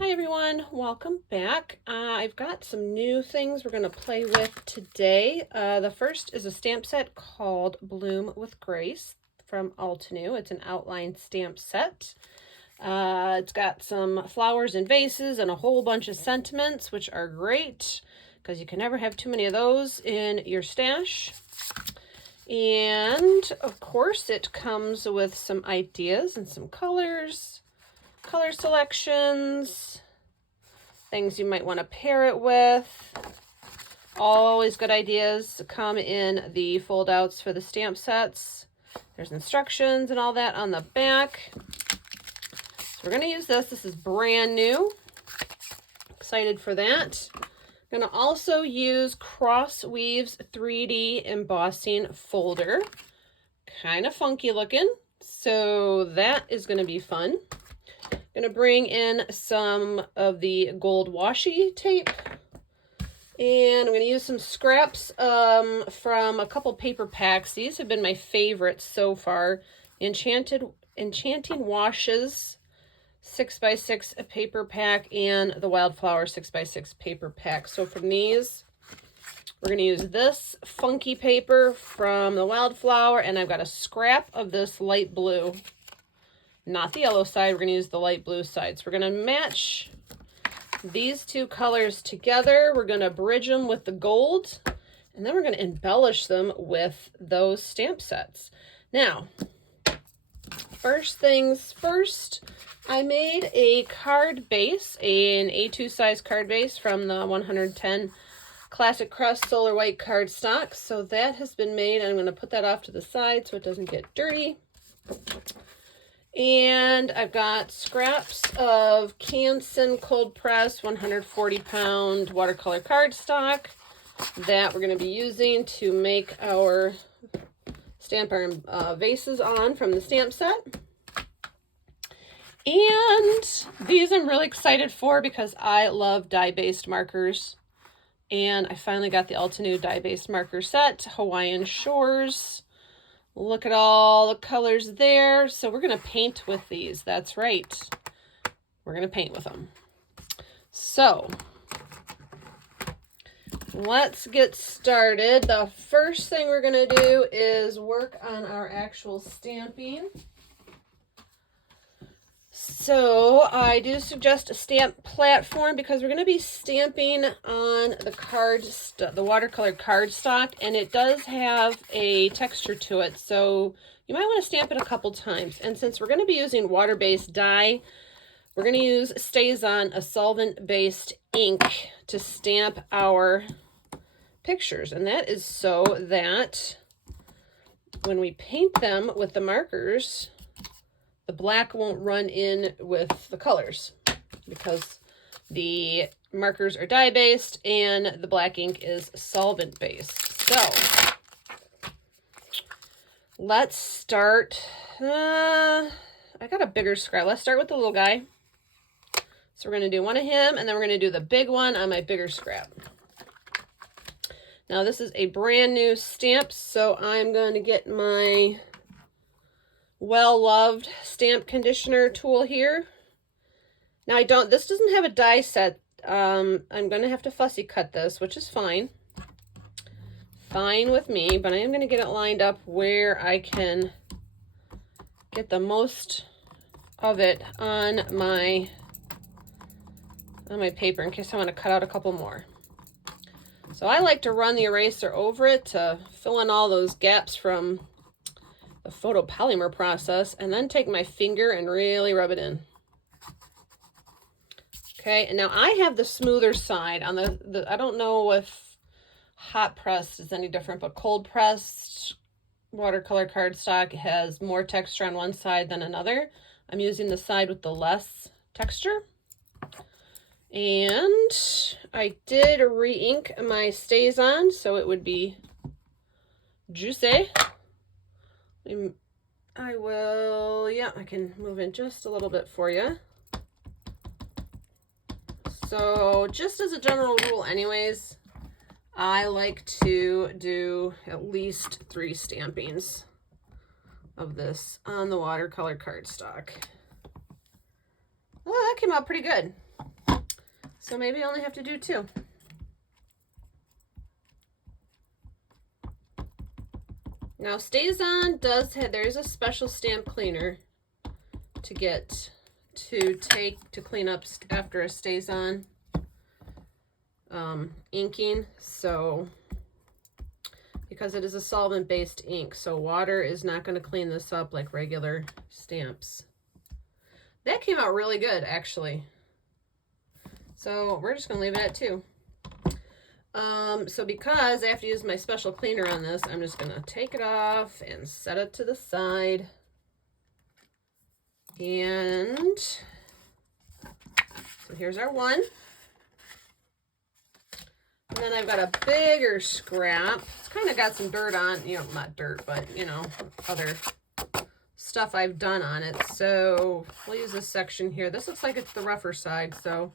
Hi everyone, welcome back. I've got some new things we're going to play with today. The first is a stamp set called Bloom with Grace from Altenew. It's an outline stamp set. It's got some flowers and vases and a whole bunch of sentiments, which are great because you can never have too many of those in your stash. And of course it comes with some ideas and some colors, color selections, things you might want to pair it with. Always good ideas come in the fold outs for the stamp sets. There's instructions and all that on the back. So we're going to use this. This is brand new. Excited for that. I'm going to also use Crossweave's 3D embossing folder. Kind of funky looking. So that is going to be fun. I'm going to bring in some of the gold washi tape. And I'm going to use some scraps from a couple paper packs. These have been my favorites so far. Enchanting Wishes 6x6 paper pack and the Wildflower 6x6 paper pack. So from these, we're going to use this funky paper from the Wildflower, and I've got a scrap of this light blue. Not the yellow side, we're going to use the light blue side. So we're going to match these two colors together. We're going to bridge them with the gold, and then we're going to embellish them with those stamp sets. Now, first things first, I made a card base, an A2 size card base from the 110 Classic Crust Solar White cardstock. So that has been made. I'm going to put that off to the side so it doesn't get dirty. And I've got scraps of Canson cold press 140-pound watercolor cardstock that we're going to be using to make our stamp our vases on from the stamp set. And these I'm really excited for because I love dye-based markers. And I finally got the Altenew dye-based marker set, Hawaiian Shores. Look at all the colors there. So we're going to paint with these. That's right. We're going to paint with them. So let's get started. The first thing we're going to do is work on our actual stamping. So I do suggest a stamp platform because we're going to be stamping on the watercolor cardstock, and it does have a texture to it. So you might want to stamp it a couple times. And since we're going to be using water-based dye, we're going to use StazOn, a solvent-based ink, to stamp our pictures. And that is so that when we paint them with the markers, the black won't run in with the colors because the markers are dye-based and the black ink is solvent-based. So let's start. I got a bigger scrap. Let's start with the little guy. So we're going to do one of him, and then we're going to do the big one on my bigger scrap. Now this is a brand new stamp, so I'm going to get my well-loved stamp conditioner tool here. Now this doesn't have a die set. I'm going to have to fussy cut this, which is fine. Fine with me, but I am going to get it lined up where I can get the most of it on my paper in case I want to cut out a couple more. So I like to run the eraser over it to fill in all those gaps from the photopolymer process, and then take my finger and really rub it in. Okay, and now I have the smoother side on the I don't know if hot pressed is any different, but cold pressed watercolor cardstock has more texture on one side than another. I'm using the side with the less texture. And I did re-ink my StazOn so it would be juicy. I will, yeah, I can move in just a little bit for you. So just as a general rule anyways, I like to do at least 3 stampings of this on the watercolor cardstock. Well, that came out pretty good. So maybe I only have to do 2. Now StazOn does have, there is a special stamp cleaner to get to clean up after a StazOn inking. So because it is a solvent-based ink, so water is not going to clean this up like regular stamps. That came out really good, actually. So we're just going to leave it at 2. So because I have to use my special cleaner on this, I'm just going to take it off and set it to the side. And so here's our one. And then I've got a bigger scrap. It's kind of got some dirt on, you know, not dirt, but, you know, other stuff I've done on it. So we'll use this section here. This looks like it's the rougher side, so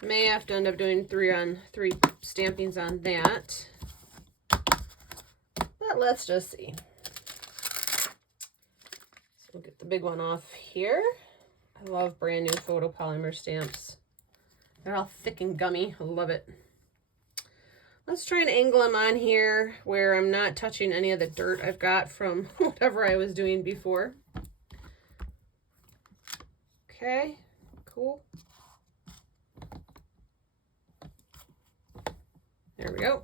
may have to end up doing 3 stampings on that. But let's just see. So we'll get the big one off here. I love brand new photopolymer stamps. They're all thick and gummy. I love it. Let's try and angle them on here where I'm not touching any of the dirt I've got from whatever I was doing before. Okay, cool. There we go.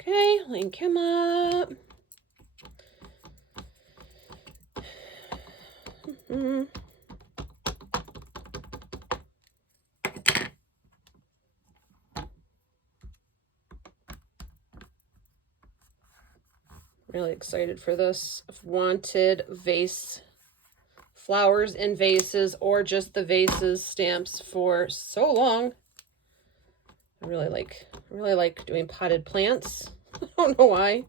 Okay, link him up. Really excited for this. I've wanted vase flowers in vases or just the vases stamps for so long. I really like doing potted plants. I don't know why.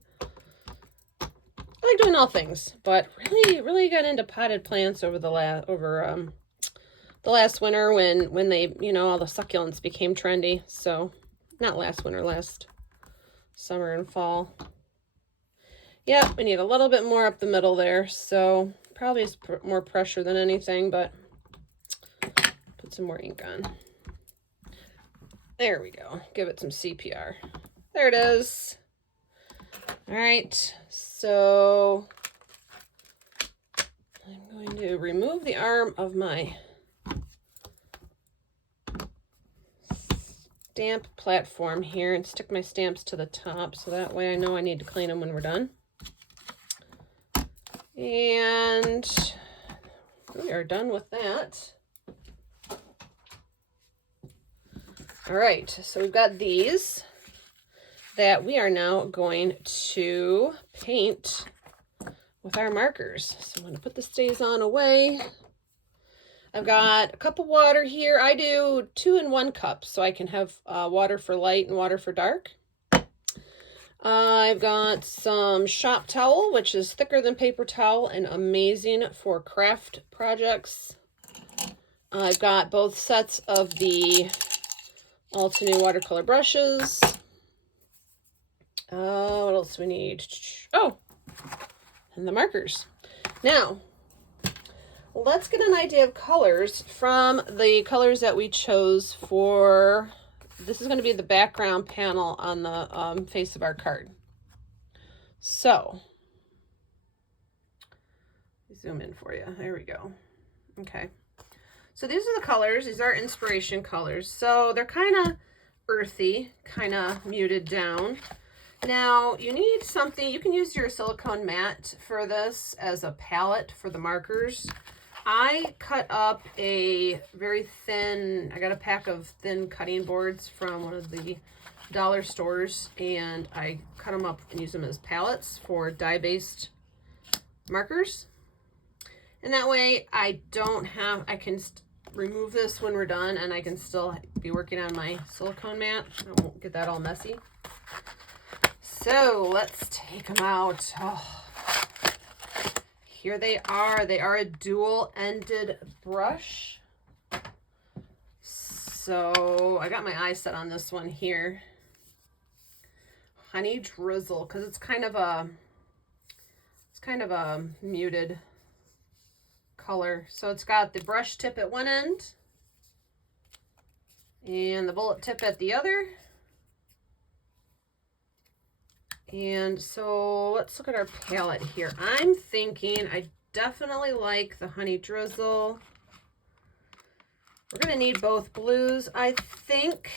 I like doing all things, but really got into potted plants over the last winter when they, you know, all the succulents became trendy. So not last winter, last summer and fall. Yeah, we need a little bit more up the middle there, so probably more pressure than anything, but put some more ink on. There we go. Give it some CPR. There it is. All right, so I'm going to remove the arm of my stamp platform here and stick my stamps to the top, so that way I know I need to clean them when we're done. And we are done with that. All right, so we've got these that we are now going to paint with our markers. So I'm going to put the StazOn away. I've got a cup of water here. I do 2 in 1 cup, so I can have water for light and water for dark. I've got some shop towel, which is thicker than paper towel and amazing for craft projects. I've got both sets of the Altenew watercolor brushes. What else do we need? Oh, and the markers. Now, let's get an idea of colors from the colors that we chose for. This is going to be the background panel on the face of our card. So, zoom in for you. There we go. Okay. So these are the colors. These are inspiration colors. So they're kind of earthy, kind of muted down. Now, you need something. You can use your silicone mat for this as a palette for the markers. I cut up a very thin, I got a pack of thin cutting boards from one of the dollar stores, and I cut them up and use them as palettes for dye-based markers. And that way I can remove this when we're done, and I can still be working on my silicone mat. I won't get that all messy. So let's take them out. Oh. Here they are. They are a dual-ended brush. So I got my eye set on this one here. Honey Drizzle, because it's kind of a muted color. So it's got the brush tip at one end and the bullet tip at the other. And so let's look at our palette here. I'm thinking I definitely like the Honey Drizzle. We're going to need both blues, I think.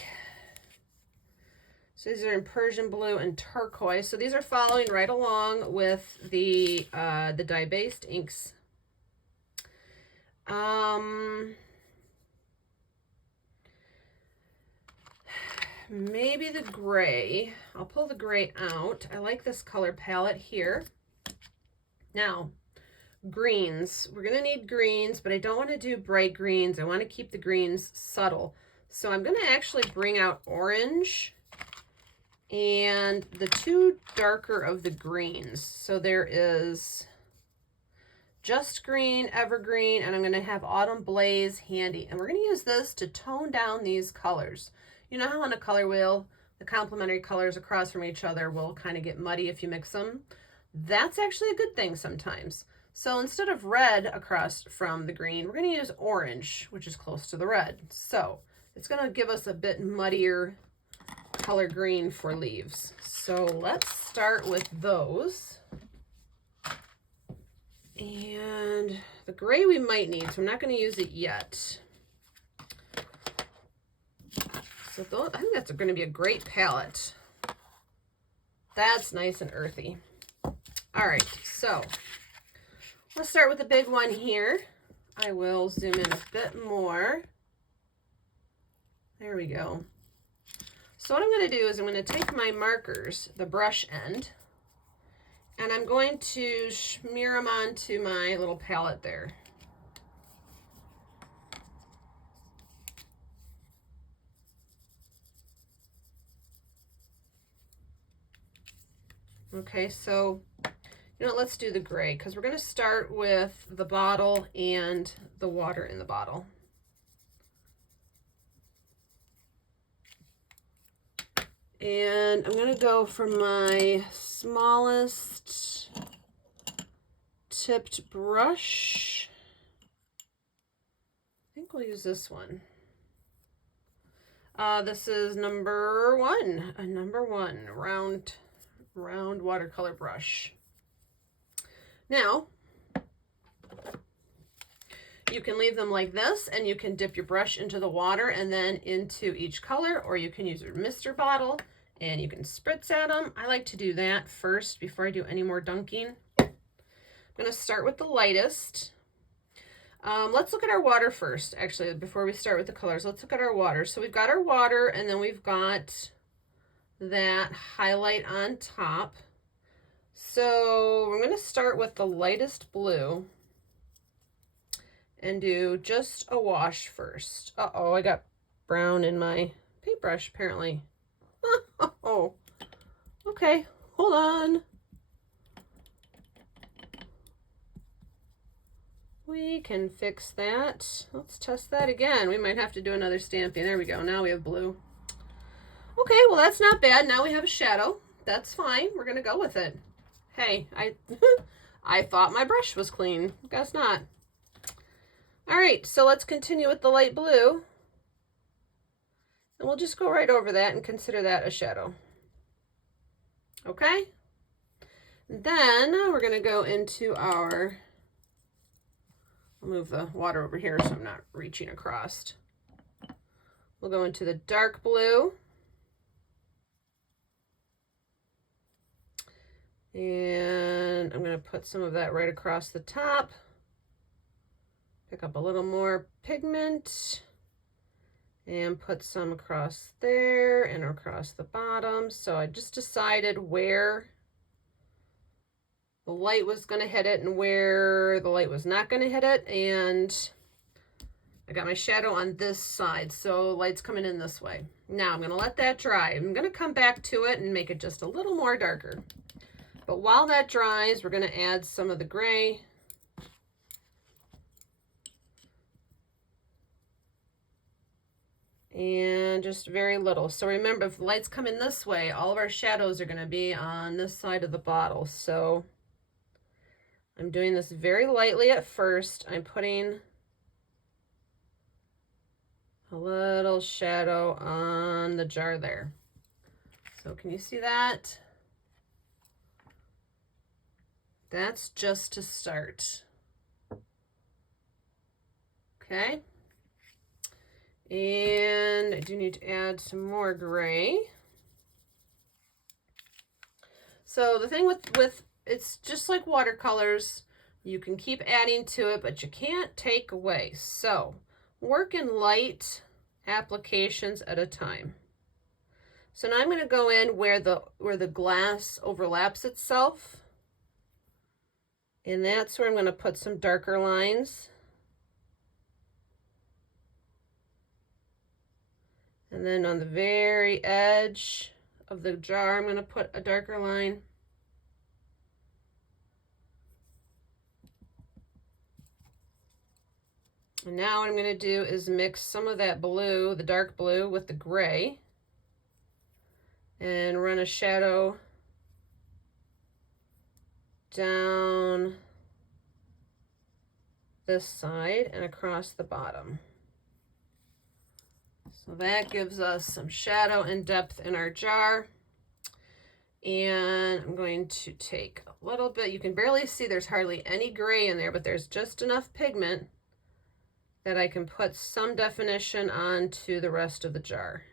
So these are in Persian blue and turquoise. So these are following right along with the dye-based inks. Maybe the gray. I'll pull the gray out. I like this color palette here. Now, greens. We're going to need greens, but I don't want to do bright greens. I want to keep the greens subtle. So I'm going to actually bring out orange and the two darker of the greens. So there is Just Green, Evergreen, and I'm going to have Autumn Blaze handy. And we're going to use this to tone down these colors. You know how on a color wheel, the complementary colors across from each other will kind of get muddy if you mix them? That's actually a good thing sometimes. So instead of red across from the green, we're going to use orange, which is close to the red. So it's going to give us a bit muddier color green for leaves. So let's start with those. And the gray we might need, so I'm not going to use it yet. So I think that's going to be a great palette. That's nice and earthy. All right, so let's start with the big one here. I will zoom in a bit more. There we go. So what I'm going to do is I'm going to take my markers, the brush end, and I'm going to smear them onto my little palette there. Okay, so, you know, let's do the gray because we're going to start with the bottle and the water in the bottle. And I'm going to go for my smallest tipped brush. I think we'll use this one. This is number one, round watercolor brush. Now, you can leave them like this and you can dip your brush into the water and then into each color, or you can use your mister bottle and you can spritz at them. I like to do that first before I do any more dunking. I'm going to start with the lightest. Let's look at our water first, actually, before we start with the colors. Let's look at our water. So we've got our water and then we've got that highlight on top. So we're going to start with the lightest blue and do just a wash first. Uh-oh, I got brown in my paintbrush, apparently. Oh, okay, hold on. We can fix that. Let's test that again. We might have to do another stamping. There we go, now we have blue. Okay, well that's not bad. Now we have a shadow. That's fine, we're gonna go with it. Hey, I thought my brush was clean. Guess not. All right, so let's continue with the light blue. And we'll just go right over that and consider that a shadow. Okay? Then we're gonna go into our, I'll move the water over here so I'm not reaching across. We'll go into the dark blue. And I'm gonna put some of that right across the top. Pick up a little more pigment and put some across there and across the bottom. So I just decided where the light was going to hit it and where the light was not going to hit it. And I got my shadow on this side, so light's coming in this way. Now I'm going to let that dry. I'm going to come back to it and make it just a little more darker. But while that dries, we're going to add some of the gray. And just very little. So remember, if the lights come in this way, all of our shadows are going to be on this side of the bottle. So I'm doing this very lightly at first. I'm putting a little shadow on the jar there. So can you see that? That's just to start. Okay. And I do need to add some more gray. So the thing with it's just like watercolors. You can keep adding to it, but you can't take away. So work in light applications at a time. So now I'm going to go in where the glass overlaps itself. And that's where I'm going to put some darker lines. And then on the very edge of the jar, I'm going to put a darker line. And now what I'm going to do is mix some of that blue, the dark blue, with the gray. And run a shadow down this side and across the bottom. So that gives us some shadow and depth in our jar. And I'm going to take a little bit, you can barely see there's hardly any gray in there, but there's just enough pigment that I can put some definition onto the rest of the jar.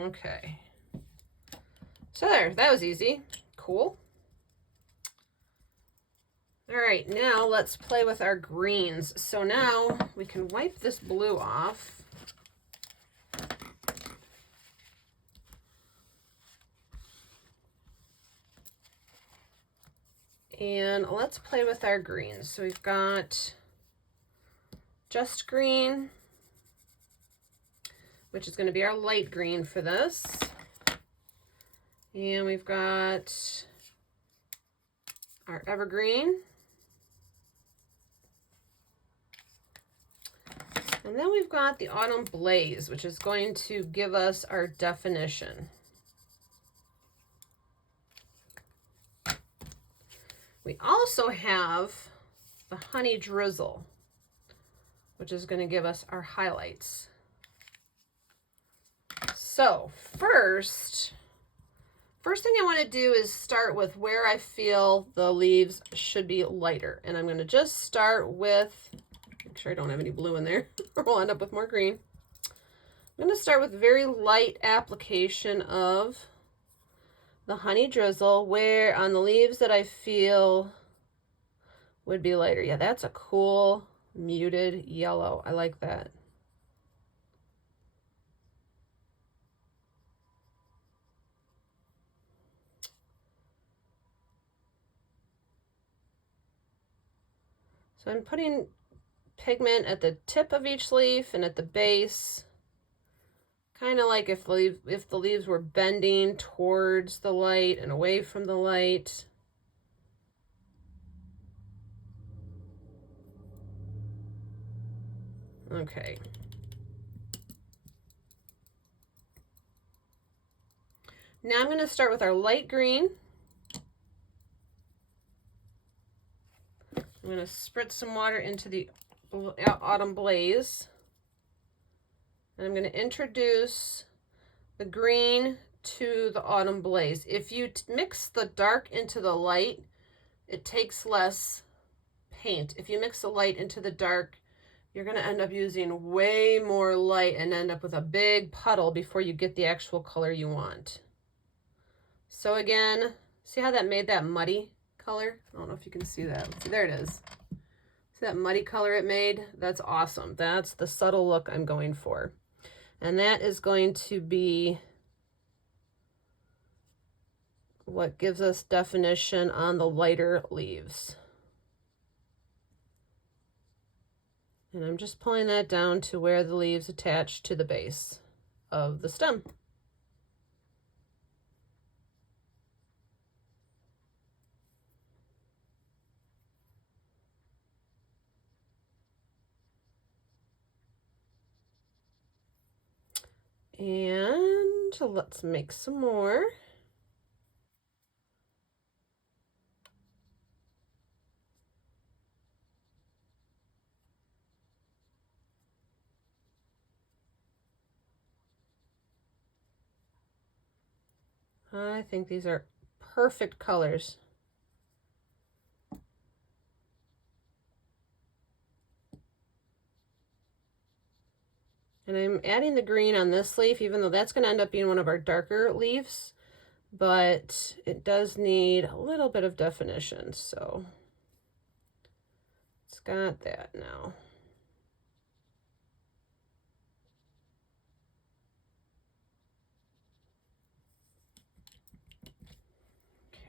Okay. So there, that was easy. Cool. All right, now let's play with our greens. So now we can wipe this blue off. And let's play with our greens. So we've got just green, which is going to be our light green for this. And we've got our evergreen. And then we've got the autumn blaze, which is going to give us our definition. We also have the honey drizzle, which is going to give us our highlights. So first thing I want to do is start with where I feel the leaves should be lighter. And I'm going to just start with, make sure I don't have any blue in there, or we'll end up with more green. I'm going to start with very light application of the honey drizzle where on the leaves that I feel would be lighter. Yeah, that's a cool muted yellow. I like that. So I'm putting pigment at the tip of each leaf and at the base. Kind of like if the leaves were bending towards the light and away from the light. Okay. Now I'm going to start with our light green. I'm going to spritz some water into the autumn blaze. And I'm going to introduce the green to the autumn blaze. If you mix the dark into the light, it takes less paint. If you mix the light into the dark, you're going to end up using way more light and end up with a big puddle before you get the actual color you want. So again, see how that made that muddy color? I don't know if you can see that. See, there it is. See that muddy color it made? That's awesome. That's the subtle look I'm going for. And that is going to be what gives us definition on the lighter leaves. And I'm just pulling that down to where the leaves attach to the base of the stem. And let's make some more. I think these are perfect colors. And I'm adding the green on this leaf, even though that's going to end up being one of our darker leaves, but it does need a little bit of definition, so it's got that now.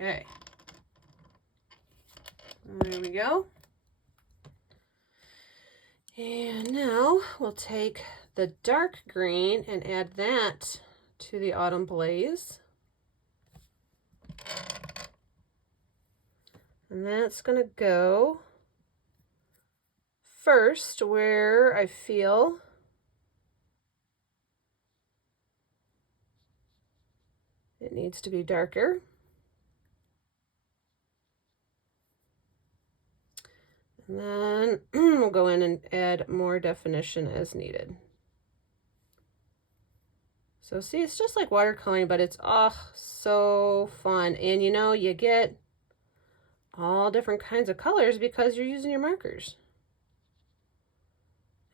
Okay. There we go. And now we'll take the dark green and add that to the Autumn Blaze. And that's going to go first where I feel it needs to be darker. And then we'll go in and add more definition as needed. So see, it's just like watercoloring, but it's so fun. And you know, you get all different kinds of colors because you're using your markers.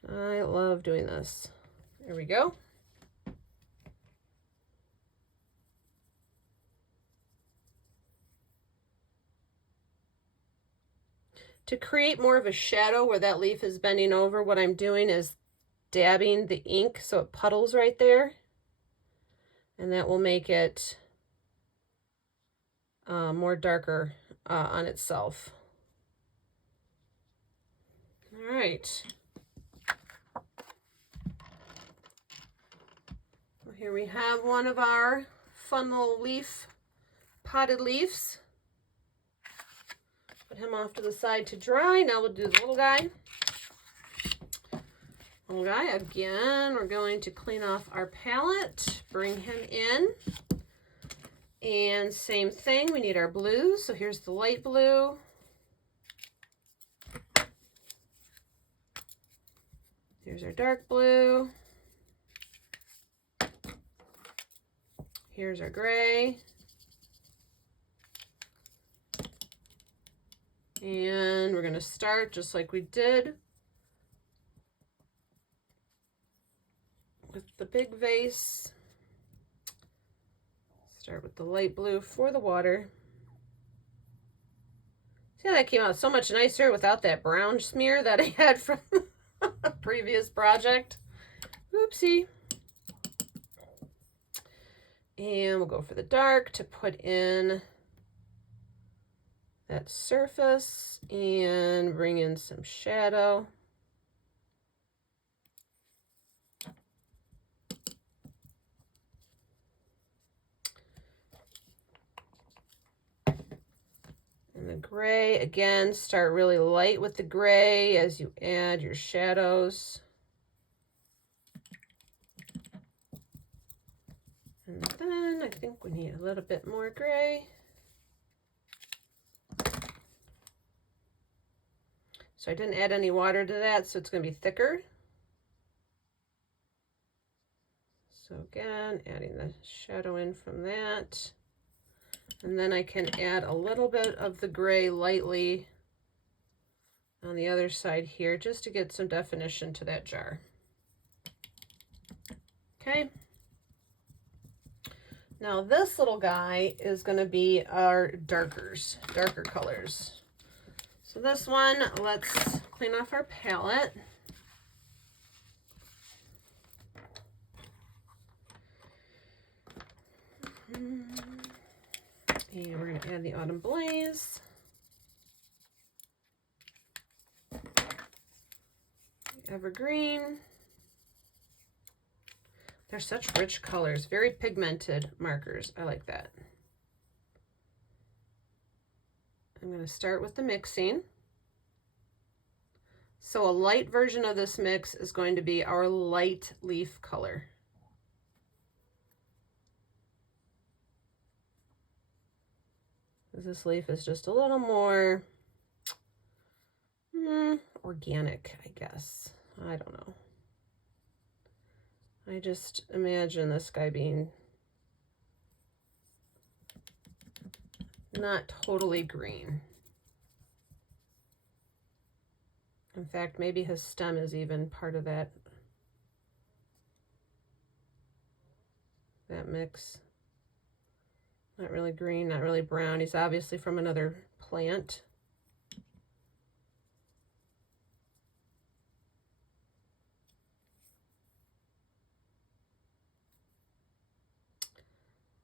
I love doing this. There we go. To create more of a shadow where that leaf is bending over, what I'm doing is dabbing the ink so it puddles right there. And that will make it more darker on itself. All right. Well, here we have one of our fun little leaf, potted leaves. Put him off to the side to dry. Now we'll do the little guy. Little guy, again, we're going to clean off our palette, bring him in. And same thing, we need our blues. So here's the light blue. Here's our dark blue. Here's our gray. And we're going to start just like we did with the big vase. Start with the light blue for the water. See how that came out so much nicer without that brown smear that I had from a previous project. Oopsie. And we'll go for the dark to put in that surface and bring in some shadow. And the gray, again, start really light with the gray as you add your shadows. And then I think we need a little bit more gray. So I didn't add any water to that, so it's going to be thicker. So again, adding the shadow in from that. And then I can add a little bit of the gray lightly on the other side here, just to get some definition to that jar. Okay. Now this little guy is going to be our darker colors. So this one, let's clean off our palette. And we're going to add the Autumn Blaze. Evergreen. They're such rich colors, very pigmented markers. I like that. I'm going to start with the mixing. So a light version of this mix is going to be our light leaf color. This leaf is just a little more organic, I guess. I don't know. I just imagine this guy being not totally green. In fact, maybe his stem is even part of that mix. Not really green, not really brown. He's obviously from another plant.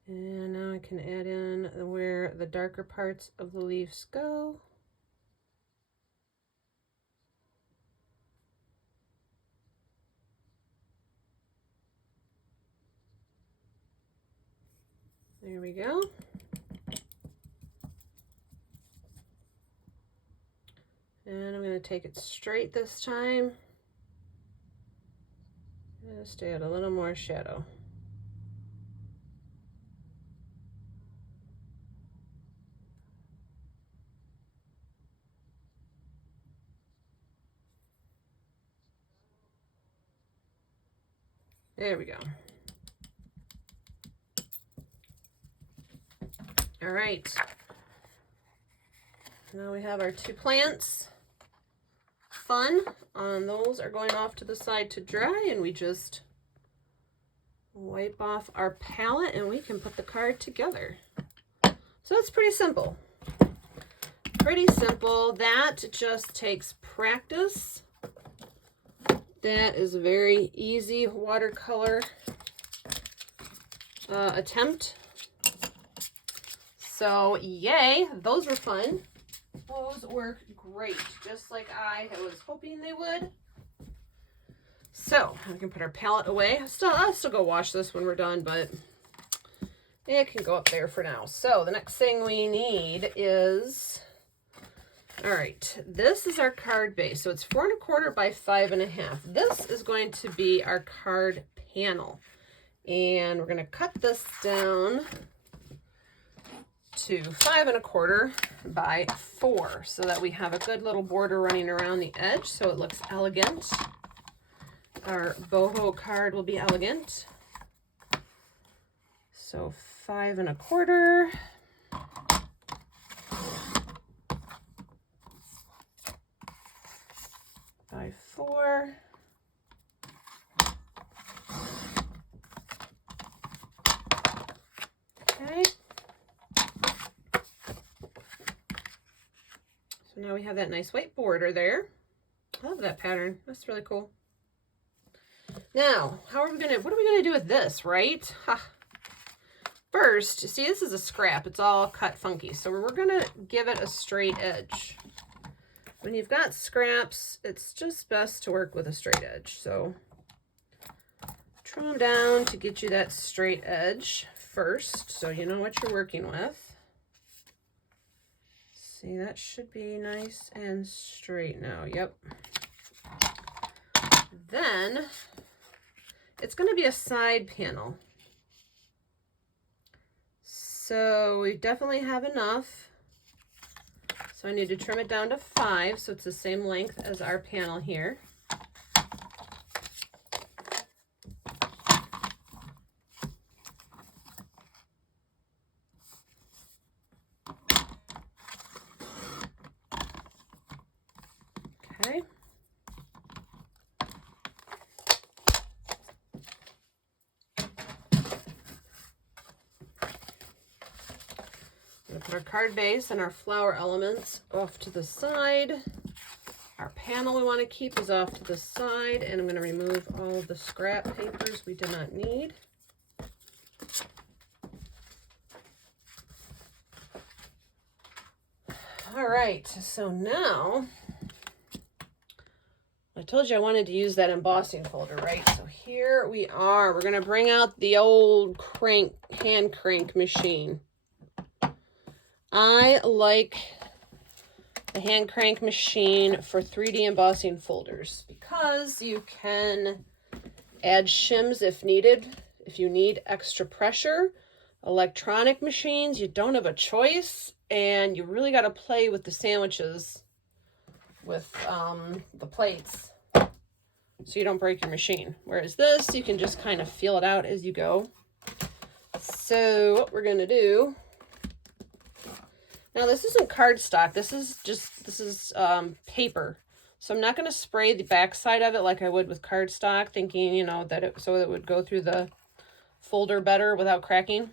And now I can add in where the darker parts of the leaves go. There we go. And I'm going to take it straight this time. Just add a little more shadow. There we go. All right. Now we have our two plants. Fun. Those are going off to the side to dry, and we just wipe off our palette and we can put the card together. So it's pretty simple. Pretty simple. That just takes practice. That is a very easy watercolor attempt. So yay, those were fun. Those work great, just like I was hoping they would. So we can put our palette away. I'll still go wash this when we're done, but it can go up there for now. So the next thing we need is, all right, this is our card base. So it's 4 1/4 by 5 1/2. This is going to be our card panel. And we're going to cut this down to 5 1/4 by 4 so that we have a good little border running around the edge so it looks elegant. Our boho card will be elegant. So 5 1/4 by 4. Okay. So now we have that nice white border there. I love that pattern. That's really cool. Now, what are we gonna do with this, right? First, see, this is a scrap. It's all cut funky. So we're gonna give it a straight edge. When you've got scraps, it's just best to work with a straight edge. So trim them down to get you that straight edge first, so you know what you're working with. See, that should be nice and straight now. Yep. Then it's going to be a side panel. So we definitely have enough. So I need to trim it down to 5 so it's the same length as our panel here. Okay. Put our card base and our flower elements off to the side. Our panel we want to keep is off to the side, and I'm going to remove all of the scrap papers we do not need. All right, so now I told you I wanted to use that embossing folder, right? So here we are. We're going to bring out the old hand crank machine. I like the hand crank machine for 3D embossing folders because you can add shims if needed. If you need extra pressure, electronic machines, you don't have a choice, and you really got to play with the sandwiches with the plates so you don't break your machine. Whereas this, you can just kind of feel it out as you go. So what we're going to do Now this isn't cardstock. This is paper. So I'm not going to spray the back side of it like I would with cardstock, thinking, you know, that so it would go through the folder better without cracking.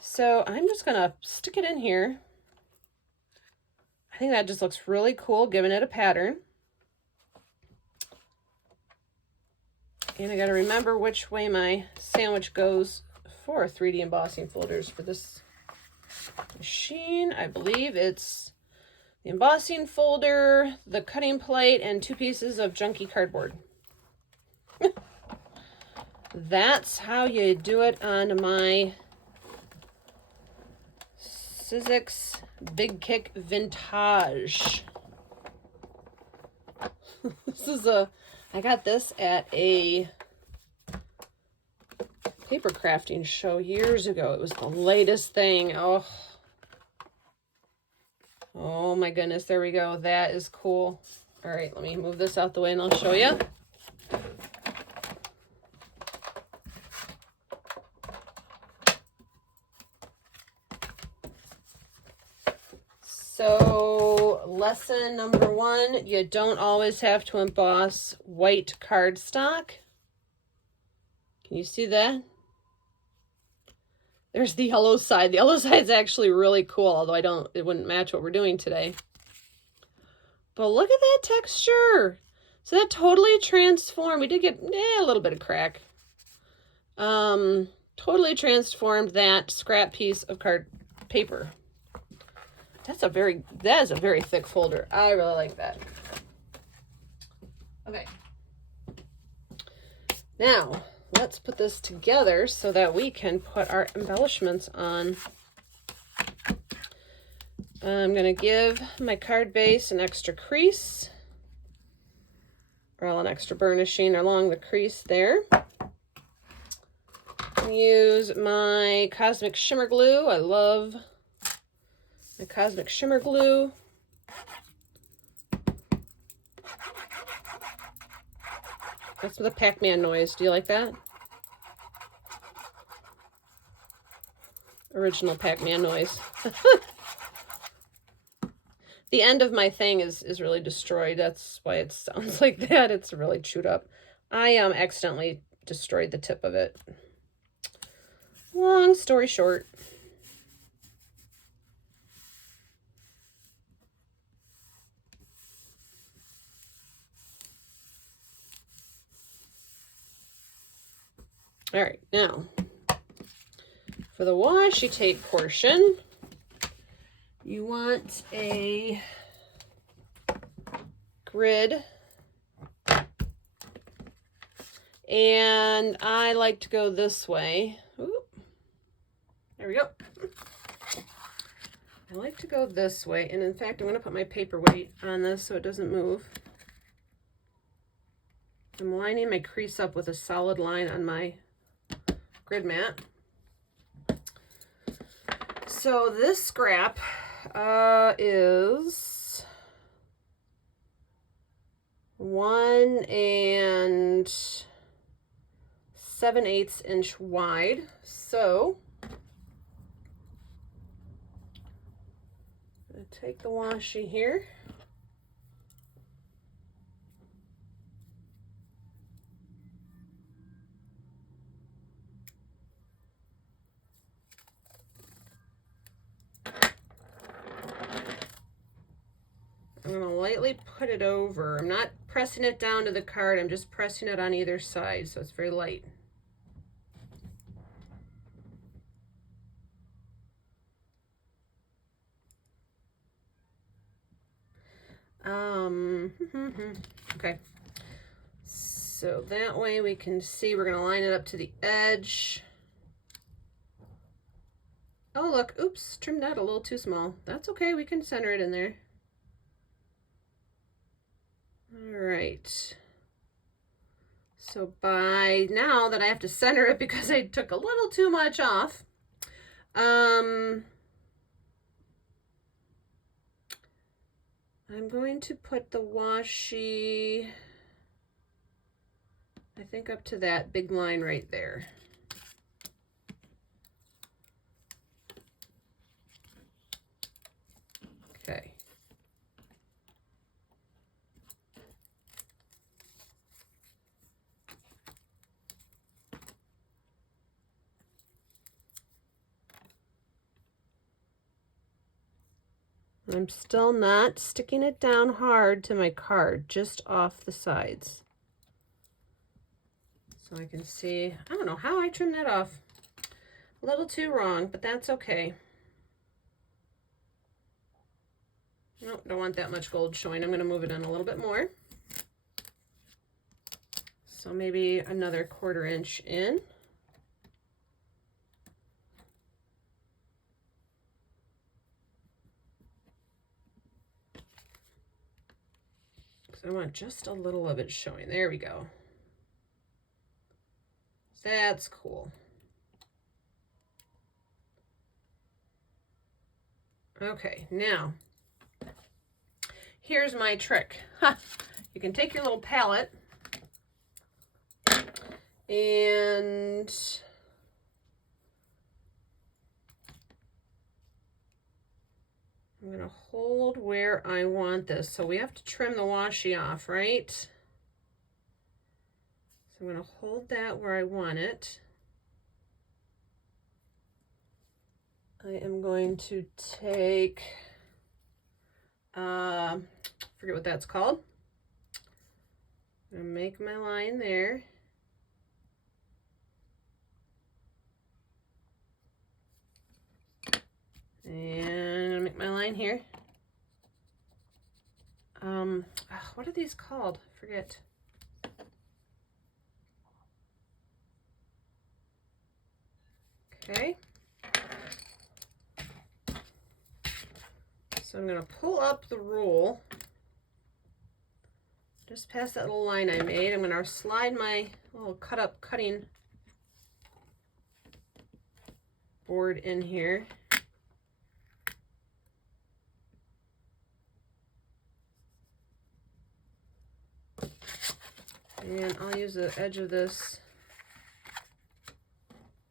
So I'm just going to stick it in here. I think that just looks really cool, giving it a pattern. And I got to remember which way my sandwich goes for 3D embossing folders for this machine. I believe it's the embossing folder, the cutting plate, and 2 pieces of junky cardboard. That's how you do it on my Sizzix Big Kick Vintage. This is I got this at a paper crafting show years ago. It was the latest thing. Oh my goodness, there we go. That is cool. All right, let me move this out the way and I'll show you. So, lesson number 1, you don't always have to emboss white cardstock. Can you see that? There's the yellow side. The yellow side's actually really cool, although it wouldn't match what we're doing today. But look at that texture. So that totally transformed. We did get a little bit of crack. Totally transformed that scrap piece of paper. That is a very thick folder. I really like that. Okay. Now, let's put this together so that we can put our embellishments on. I'm going to give my card base an extra crease, or an extra burnishing along the crease there. Use my Cosmic Shimmer Glue. I love my Cosmic Shimmer Glue. That's the Pac-Man noise. Do you like that? Original Pac-Man noise. The end of my thing is really destroyed. That's why it sounds like that. It's really chewed up. I accidentally destroyed the tip of it. Long story short. All right, now for the washi tape portion, you want a grid, and I like to go this way. Ooh, there we go. I like to go this way, and in fact, I'm going to put my paperweight on this so it doesn't move. I'm lining my crease up with a solid line on my grid mat. So this scrap is 1 7/8 inch wide. So I'm going to take the washi here. I'm going to lightly put it over. I'm not pressing it down to the card. I'm just pressing it on either side, so it's very light. Okay. So that way we can see, we're going to line it up to the edge. Oh, look, oops, trimmed that a little too small. That's okay, we can center it in there. All right. So by now that I have to center it because I took a little too much off, I'm going to put the washi, I think, up to that big line right there. I'm still not sticking it down hard to my card, just off the sides. So I can see, I don't know how I trimmed that off. A little too wrong, but that's okay. Nope, don't want that much gold showing. I'm going to move it in a little bit more. So maybe another 1/4 inch in. So I want just a little of it showing. There we go. That's cool. Okay, now, here's my trick. You can take your little palette and I'm going to hold where I want this. So we have to trim the washi off, right? So I'm going to hold that where I want it. I am going to take, forget what that's called. I'm going to make my line there. And I'll make my line here. What are these called? Forget. Okay. So I'm going to pull up the roll just past that little line I made. I'm going to slide my little cutting board in here. And I'll use the edge of this.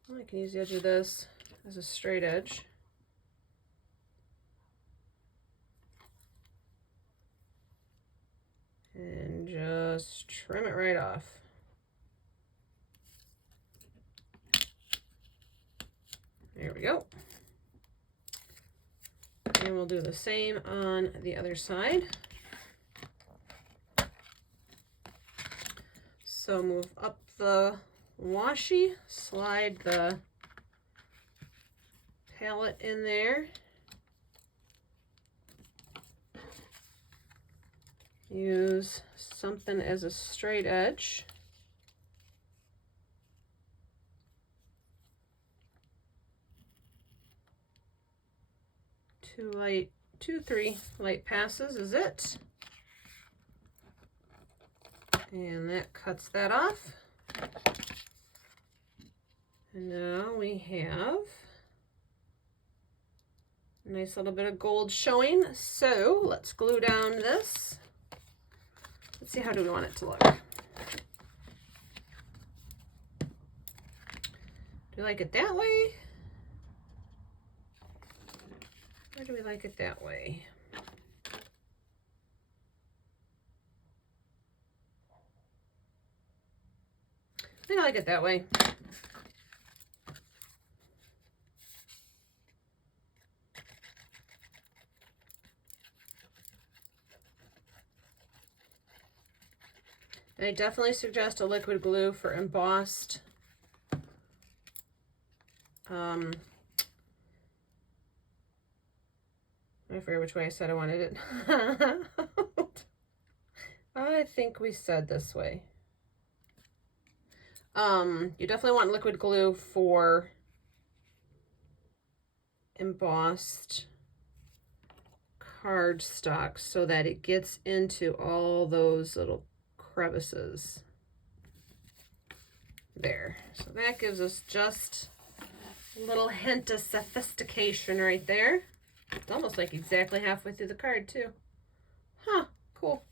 Well, I can use the edge of this as a straight edge. And just trim it right off. There we go. And we'll do the same on the other side. So move up the washi, slide the palette in there. Use something as a straight edge. Three light passes is it. And that cuts that off. And now we have a nice little bit of gold showing. So let's glue down this. Let's see, how do we want it to look? Do we like it that way? Or do we like it that way? I think I like it that way. I definitely suggest a liquid glue for embossed. I forget which way I said I wanted it. I think we said this way. You definitely want liquid glue for embossed cardstock so that it gets into all those little crevices there. So that gives us just a little hint of sophistication right there. It's almost like exactly halfway through the card too. Huh, cool.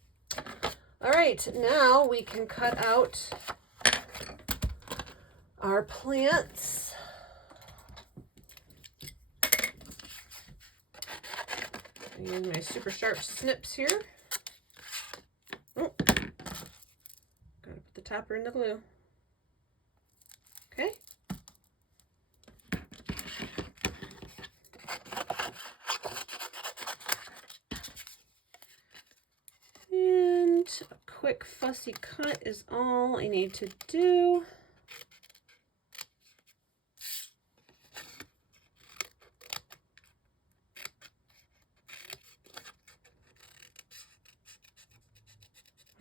All right, now we can cut out our plants. I use my super sharp snips here. Oh, gotta put the topper in the glue. Okay. quick fussy cut is all I need to do.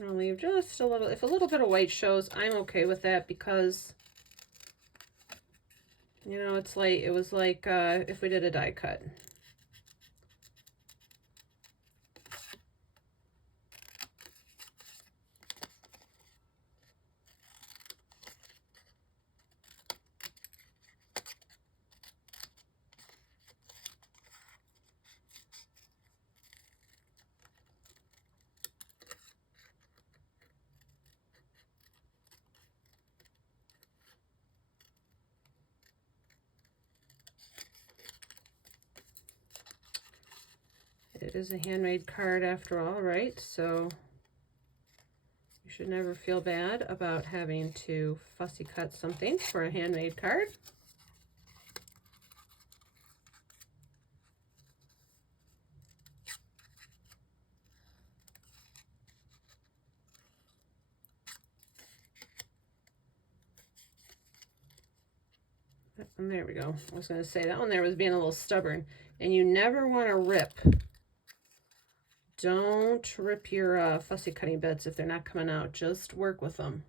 I'll leave just a little, if a little bit of white shows, I'm okay with that because, you know, it's like, it was like if we did a die cut. It is a handmade card after all, right? So you should never feel bad about having to fussy cut something for a handmade card. And there we go. I was going to say that one there was being a little stubborn, and you never want to rip. Don't rip your fussy cutting bits if they're not coming out. Just work with them.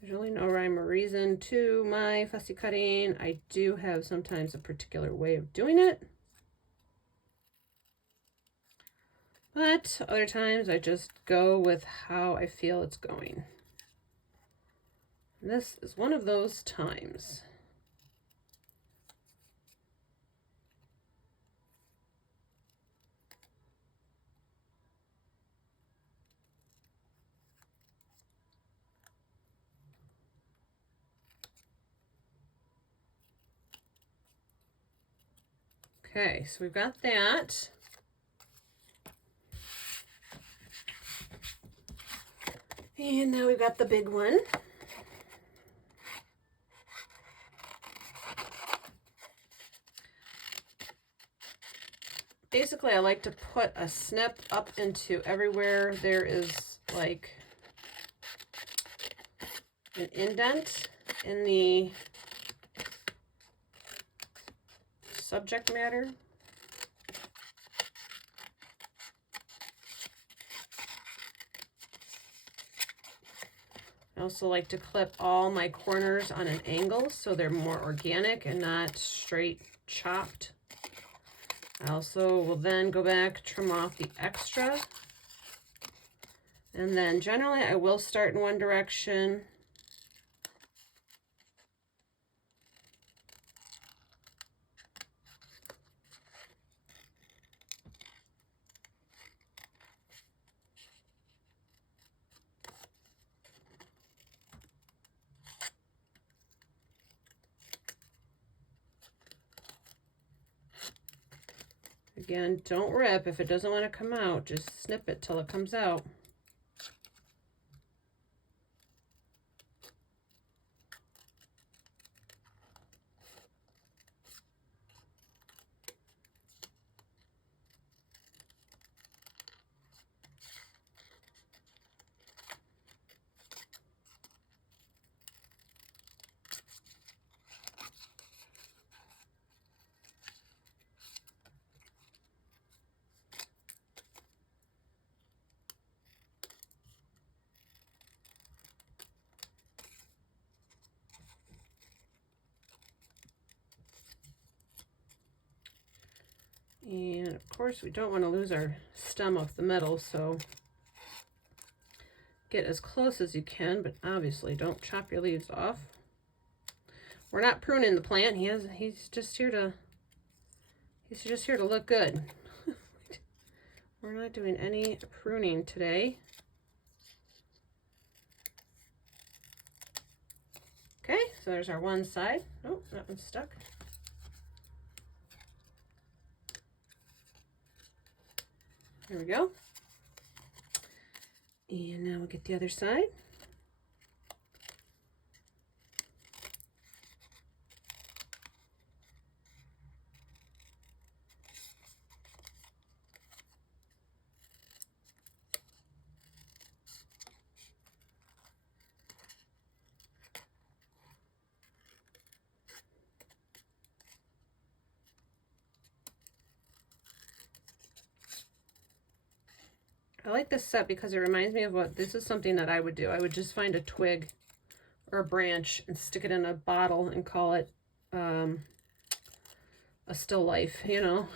There's really no rhyme or reason to my fussy cutting. I do have sometimes a particular way of doing it, but other times I just go with how I feel it's going. And this is one of those times. Okay, so we've got that. And now we've got the big one. Basically, I like to put a snip up into everywhere there is like an indent in the subject matter. I also like to clip all my corners on an angle so they're more organic and not straight chopped. I also will then go back, trim off the extra. And then generally I will start in one direction. Again, don't rip. If it doesn't want to come out, just snip it till it comes out. And of course we don't want to lose our stem of the metal, so get as close as you can, but obviously don't chop your leaves off. We're not pruning the plant. He's just here to look good. We're not doing any pruning today. Okay, so there's our one side. Oh, that one's stuck. There we go. And now we'll get the other side. I like this set because it reminds me of this is something that I would do. I would just find a twig or a branch and stick it in a bottle and call it a still life, you know.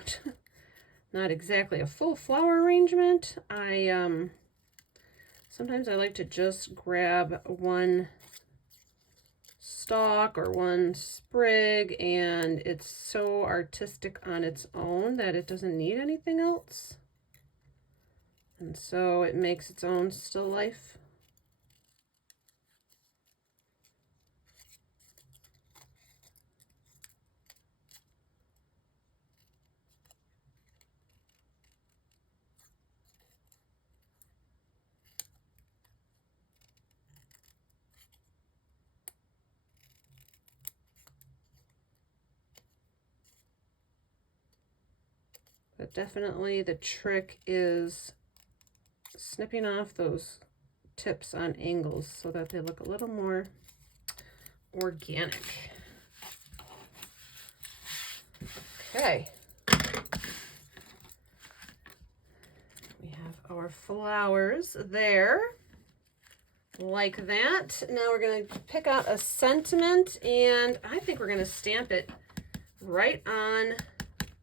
Not exactly a full flower arrangement. Sometimes I like to just grab one stalk or one sprig, and it's so artistic on its own that it doesn't need anything else. And so it makes its own still life. But definitely the trick is snipping off those tips on angles so that they look a little more organic. Okay. We have our flowers there, like that. Now we're going to pick out a sentiment, and I think we're going to stamp it right on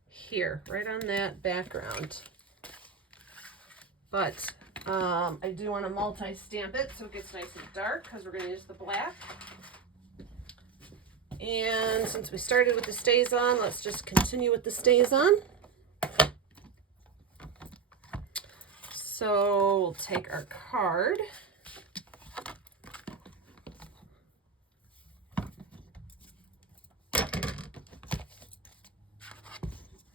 here, right on that background. But I do want to multi-stamp it so it gets nice and dark because we're going to use the black. And since we started with the stays on, let's just continue with the stays on. So we'll take our card.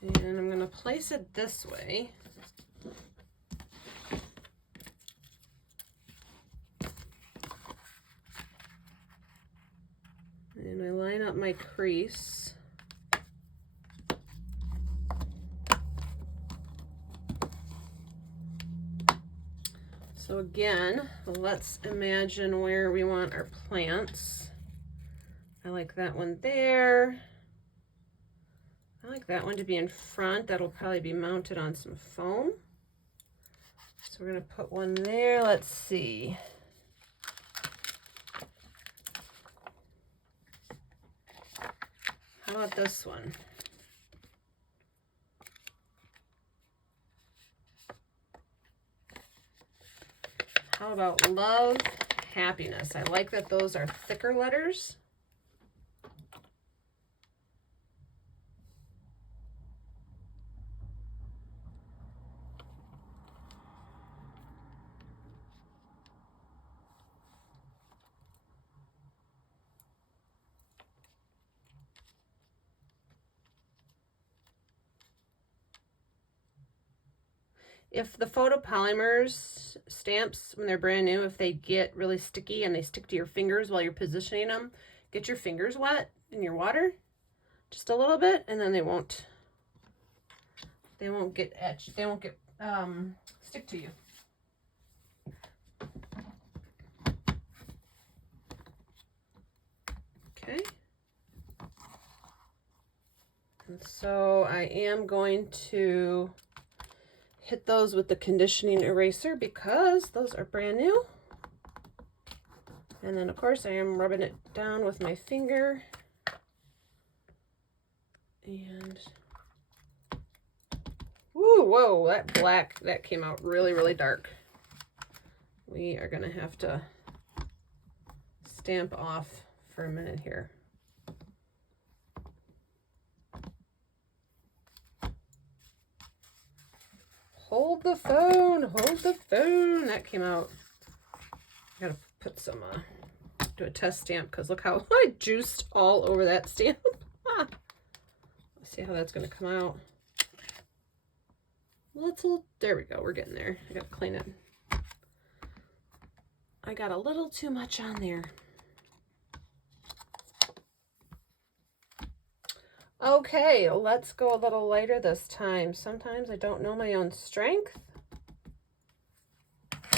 And I'm going to place it this way. And I line up my crease. So again, let's imagine where we want our plants. I like that one there. I like that one to be in front. That'll probably be mounted on some foam. So we're going to put one there. Let's see. How about this one? How about love, happiness? I like that those are thicker letters. If the photopolymers stamps, when they're brand new, if they get really sticky and they stick to your fingers while you're positioning them, get your fingers wet in your water, just a little bit, and then they won't get etched. They won't get stick to you. Okay. And so I am going to hit those with the conditioning eraser because those are brand new. And then of course I am rubbing it down with my finger. And woo, whoa, that black, that came out really, really dark. We are gonna have to stamp off for a minute here. Hold the phone, hold the phone. That came out. I gotta put some, do a test stamp because look how I juiced all over that stamp. Let's see how that's gonna come out. There we go, we're getting there. I gotta clean it. I got a little too much on there. Okay, let's go a little lighter this time. Sometimes I don't know my own strength.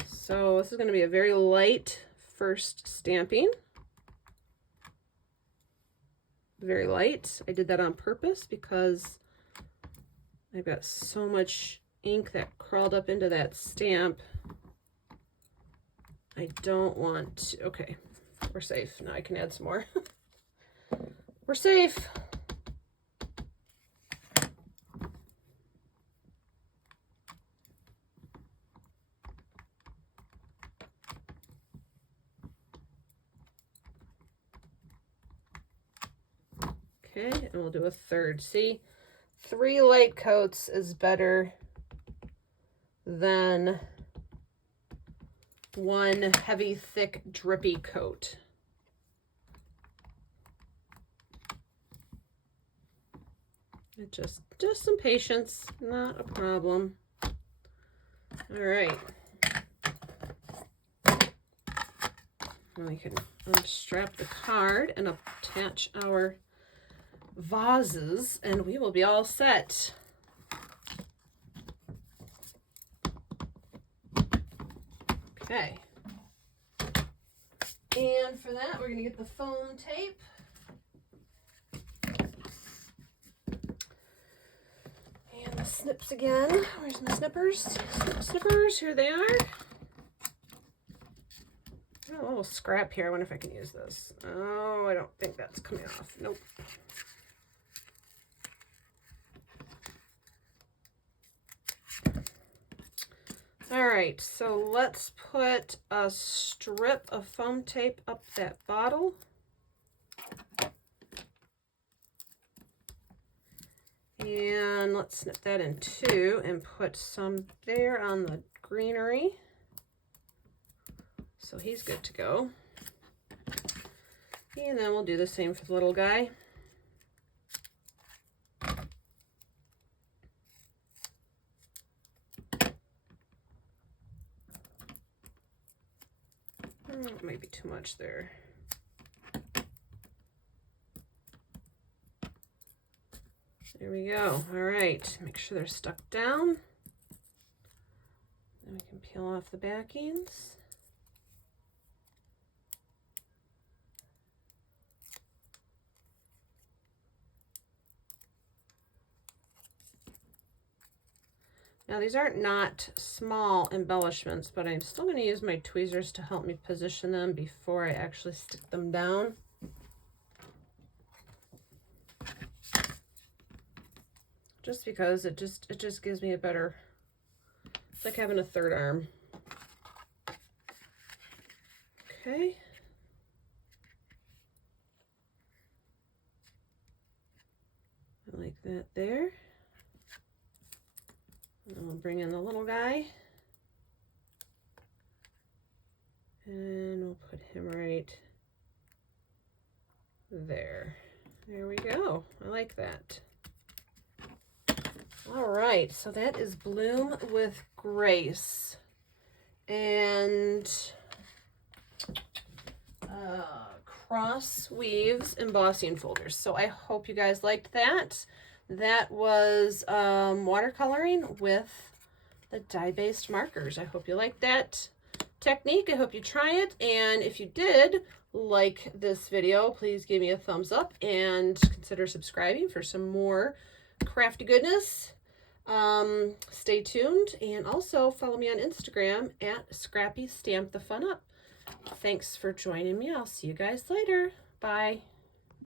So this is going to be a very light first stamping. Very light. I did that on purpose because I've got so much ink that crawled up into that stamp. I don't want to, okay, we're safe. Now I can add some more. We're safe. Okay, and we'll do a third. See, 3 light coats is better than 1 heavy, thick, drippy coat. It just some patience, not a problem. All right. We can unstrap the card and attach our vases, and we will be all set. Okay. And for that, we're going to get the foam tape. And the snips again. Where's my snippers? Snippers, here they are. Oh, a little scrap here. I wonder if I can use this. Oh, I don't think that's coming off. Nope. All right, so let's put a strip of foam tape up that bottle. And let's snip that in 2 and put some there on the greenery. So he's good to go. And then we'll do the same for the little guy. It might be too much there. There we go. All right, make sure they're stuck down. Then we can peel off the backings. Now these aren't not small embellishments, but I'm still going to use my tweezers to help me position them before I actually stick them down. Just because it just gives me a better, it's like having a third arm. Okay. I like that there. And we'll bring in the little guy. And we'll put him right there. There we go. I like that. All right, so that is Bloom with Grace. And Cross Weaves embossing folders. So I hope you guys liked that. That was watercoloring with the dye-based markers. I hope you liked that technique. I hope you try it. And if you did like this video, please give me a thumbs up and consider subscribing for some more crafty goodness. Stay tuned, and also follow me on Instagram at Scrappy Stamp the Fun Up. Thanks for joining me. I'll see you guys later. Bye.